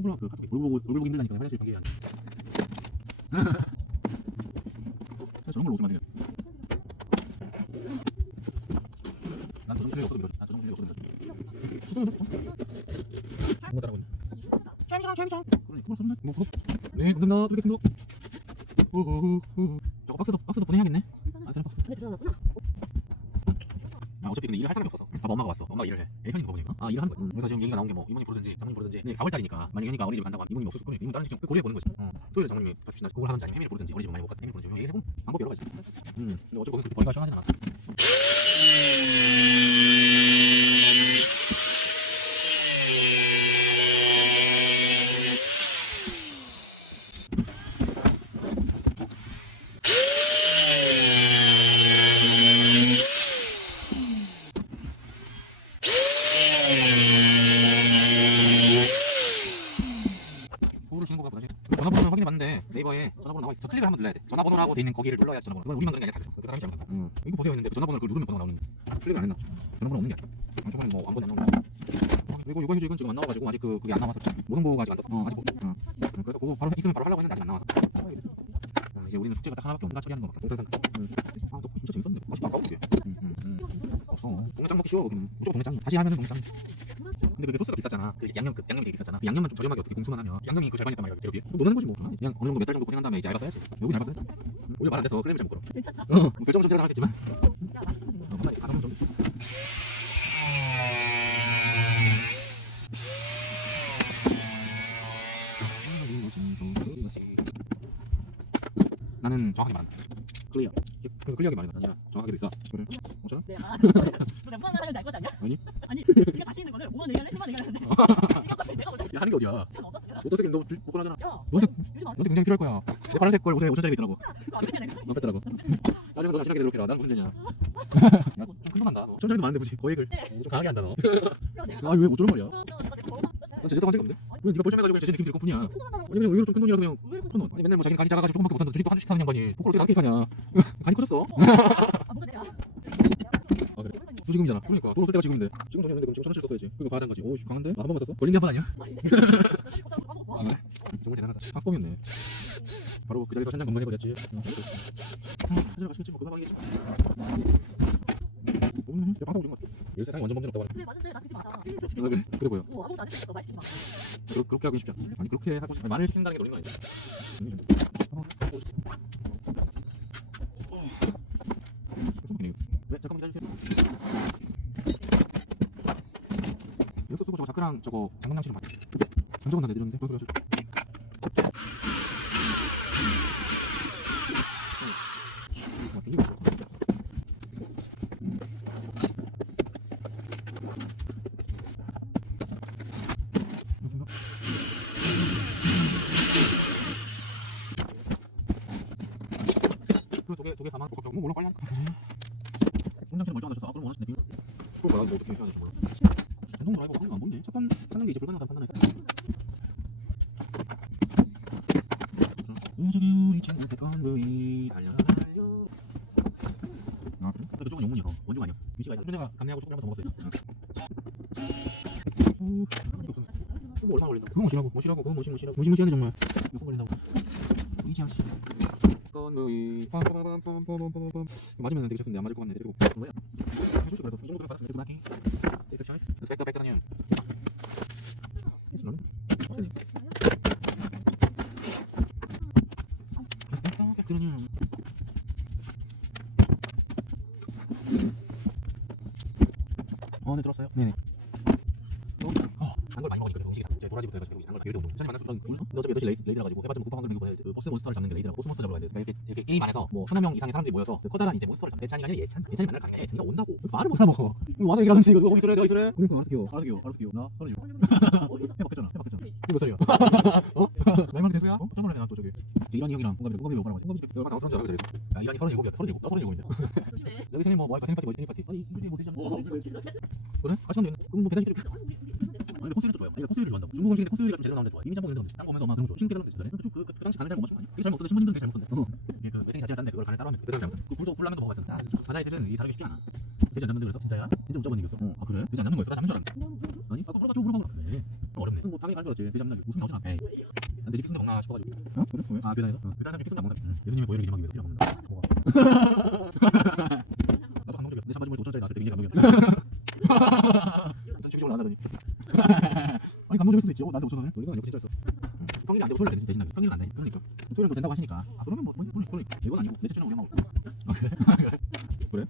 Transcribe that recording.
몰라 그 카톡에 얼굴 보고 얼굴 보기 힘들다니까 화장실 관계 안 저런 걸로 오지 마세요. 난 저정 실력이 없어도 밀어줘 난 저정 실력이 없어 뭔가 따라고 있네. 잼장 잼장 그러네 그걸 써주네 뭐 그거? 네 감사합니다. 드리겠습니다. 저거 박스도 박스도 보내야겠네 근데 4월달이니까 만약 현이가 어린이집 간다고 하면 이모님 없을 거면 이모 다른 집 고려해 보는 거지. 어. 토요일에 장모님이 밥 주신다. 그걸 하든지 아니면 혜민이 부르든지 어린이집 많이 못 갔다 혜민이 부르든지 얘기해보면 방법이 여러 가지. 음. 근데 어차피 거기서 벌이가 시원하진 않아 서울을 신고가 보다시 전화번호는 확인해 봤는데 네이버에 전화번호 나와 있어. 저 클릭을 한번 눌러야 돼. 전화번호라고 돼 있는 거기를 눌러야 전화번호 이건 우리만 그런 게 아니라 다 그래 그 사람이 잘못한 거야 응. 이거 보세요 했는데 그 전화번호를 그 누르면 번호가 나오는데 클릭을 안 했나? 전화번호 없는 게 아니야. 아, 저번에 뭐 아무거나 안 나오는 거 그리고 이거 휴직은 지금 안 나와가지고 아직 그 그게 안 나와서 모성보호가 아직 안 떴어. 어 아직 못 어. 어, 그래서 그거 바로 있으면 바로 하려고 했는데 아직 안 나와서. 아, 이제 우리는 숙제가 딱 하나밖에 없는가 처리하는 거밖에 동영상 응. 아너 진짜 재밌었네. 맛있다. 아까워 응. 없어. 동영상 먹기 쉬워 거기는. 무조건 동영상이 다시 하면은 동영상 근데 그게 소스가 비쌌잖아. 그 양념 그 양념이 되게 비쌌잖아. 그 양념만 좀 저렴하게 어떻게 공수만 하면 양념이 그 절반이었단 말이야. 재료비. 뭐 노는 거지 뭐. 그냥 어느 정도 몇 달 정도 고생한 다음에 이제 알바 써야지. 여기 알바 써야지. 응. 오히려 말안 돼서 클레임 잘못 걸어. 괜찮다 어. 결정은 좀 들어갈 수 있지만. 야 맛있어 어, 가만히 가서 좀. 나는 정확하게 말한다. 클리어. 그럼 클리어하게 말해봐. 아니야. 정확하게 돼 있어. 그래. 5천 원? 네, 아, 원 하는지 알거 아니야? 아니. 아니 네가 자신 있는 거는 5만 원 얘기할래 10만 원 얘기할래 지금 같은 내가 먼저 야 하는 게 어디야? 천 얻었어 어떤 새끼 너 줄- 먹고 나잖아. 야 너한테 요즘 안 너한테 굉장히 필요할 거야. 내 파란색 걸 옷에 5천짜리 있더라고. 그거 안 내가 너. 짜증나 너 자신하게 대로 해라. 난 무슨 죄냐. 야, 좀 큰돈난다. 너. 천짜리도 많은데 뭐지? 거액을 좀 강하게 한다 너. 야 내가 아왜 어쩌란 말이야? 너 내가 난 제대로 한 적이 없는데? 왜 네가 벌점해가지고 제재 느낌 들 것뿐이야. 아니 그냥 의외로 좀 큰 돈이라서 그냥 천 원. 아니 맨날 뭐 자기는 간이 작아가지고 조금밖에 못한다. 둘이 또한 주씩 사는 양반이 포크를 어떻게 다섯 개 사냐? 간이 커졌어. 아 뭔가 내가 아 그래. 너 지금이잖아. 그러니까 돈 없을 때가 지금인데. 지금 돈이 없는데 그럼 지금 천 원씩 썼어야지. 그거 봐야 되는 거지. 오씨 강한데? 나한 번만 썼어? 걸린 게한번 아니야? 아 그래? 정말 대단하다. 학범이었네. 바로 그 자리에서 한장 건강해버렸지. 사실 하겠지. 음, 야, 방송 오신 것 같아. 일 세상에 완전 범죄 없다고 하네. 그래 맞는데 나 그러지 마 아, 그래, 그래 보여. 뭐 아무것도 안 했어 맛있지 마 그러, 그렇게 하고 싶지 않아. 아니 그렇게 하고 싶. 아니, 말을 시킨다는 게 노린 거 아니야? 음. 네, 잠깐만 기다려주세요. 이거 쓰고 저거 자크랑 저거 장난치는 맞. 장정은 다 내드렸는데 두개 두개 사만? 뭐 몰라 빨리 한 공장처럼 멀쩡하다 아 그럼 원하시네 그거 뭐야 뭐 어떻게 될지 몰라. 전동 드라이버 거안 보이네 첫번 찾는 게 이제 불가능하다는 판단했어 저기 우리 친구 거이. 달려 달려 아 그래? 근데 그쪽은 영문이야 원주가 아니었어. 위치가 있어 현재가 감내하고 조금 한번 더 먹었어요. 오, 그거 얼마나 걸린다고? 그거 뭐시라고? 뭐시라고? 그거 뭐시 뭐시라고? 뭐시 뭐시하네 정말. 몇번 걸린다고? 이지아 씨 맞으면 되게 좋은데 안 맞을 것 같네. 그리고 뭐야? 해주시 그래도 이 정도면 받았으면 되게 마킹 It's a choice It's back to back 아니야 It's not 없애지 It's back to back 아니야 어, 네 들었어요. 네네. 어, 단걸 많이 먹으니까 음식이 이제 도라지부터 해가지고 단걸 되게 너무 천천히 만날 수 있다는 근데 어차피 8시 레이스, 레이드라 가지고 해봤자 뭐 먹고 해야 돼. 그 보스 몬스터를 잡는 게 레이드라고. 보스 몬스터 잡으러 가야 돼. 그러니까 이렇게, 이렇게 게임 안에서 뭐 서너 명 이상의 사람들이 모여서 그 커다란 이제 몬스터를 잡 예찬이가 아니라 예찬. 예찬이 만날 가능해. 예찬이가 온다고. 말을 못 알아먹어 이거 와서 얘기하는지. 이거 거기 있으래 내가 있으래 그러니까 알아서 귀여워 알아서 귀여워 알아서 귀여워 나 서른 일 해봤겠잖아. 해봤겠잖아. 몇 살이야 어? 많이 됐어야? 어? 깜짝 놀라네 난또 저기? 이란이 형이랑 공감이 공감이 하지 공감이 내가 나온 사람 줄 알고 야 이란이 서른 일곱이야. 서른 일곱. 나 서른 일곱인데. 여기 생일 뭐 와이프 생일 파티 뭐 생일 파티. 아니 이거 뭐 되잖아. 어 진짜 그래? 같이 하면 되겠네 그럼 뭐 배달 시켜줄게 아니 근데 코스요리도 좋아요 아니 코스요리 좋아한다고 중국 음식인데 코스요리가 좀 제대로 나오는데 좋아해 이민짬뽕 이런 데 딴거 보면서 막 그런 거 좋아 그런 거 있잖아요 그, 그, 그 당시 간을 잘 아니 되게 잘 먹던데 신부님들은 되게 잘 먹던데 어. 이게 그 외생이 자체가 짠데 그걸 간을 따로 하면 그 잘못해 그 불도 불라면도 먹어봤잖아 바다 애들은 이 다루기 쉽지 않아 돼지 안 잡는데 그래서 진짜야? 진짜 못 잡은 얘기였어 어. 아 그래? 안 잡는 거였어? 나 잡는 줄 알았는데 아니? 아까 물어봤 좀 물어봐 그래 어렵네 뭐 당연히 알줄 알았지 대장 문제 웃음이 나오잖아 에이 집 픽스 먹나 싶어가지고 어? 그래? 왜? 아? 어. 배당 삼촌 픽스 안 응. 예수님의 보혈을 기념하기 위해서 먹는다 뭐가 나도 감동적이었어 내 자바지물 5천짜리 나왔을 때 굉장히 감동이었어 전 주기적으로 나다더니 아니 감동적일 수도 있지 어 나한테 5천 원을? 너희가 이렇게 진짜였어 평일이 안 되고 토요일 대신 대신하면 평일은 안 돼. 그러니까 토요일도 된다고 하시니까 아, 그러면 뭐 그러니까 이건 아니고 내 주는 우리 먹을. 아, 그래? 그래?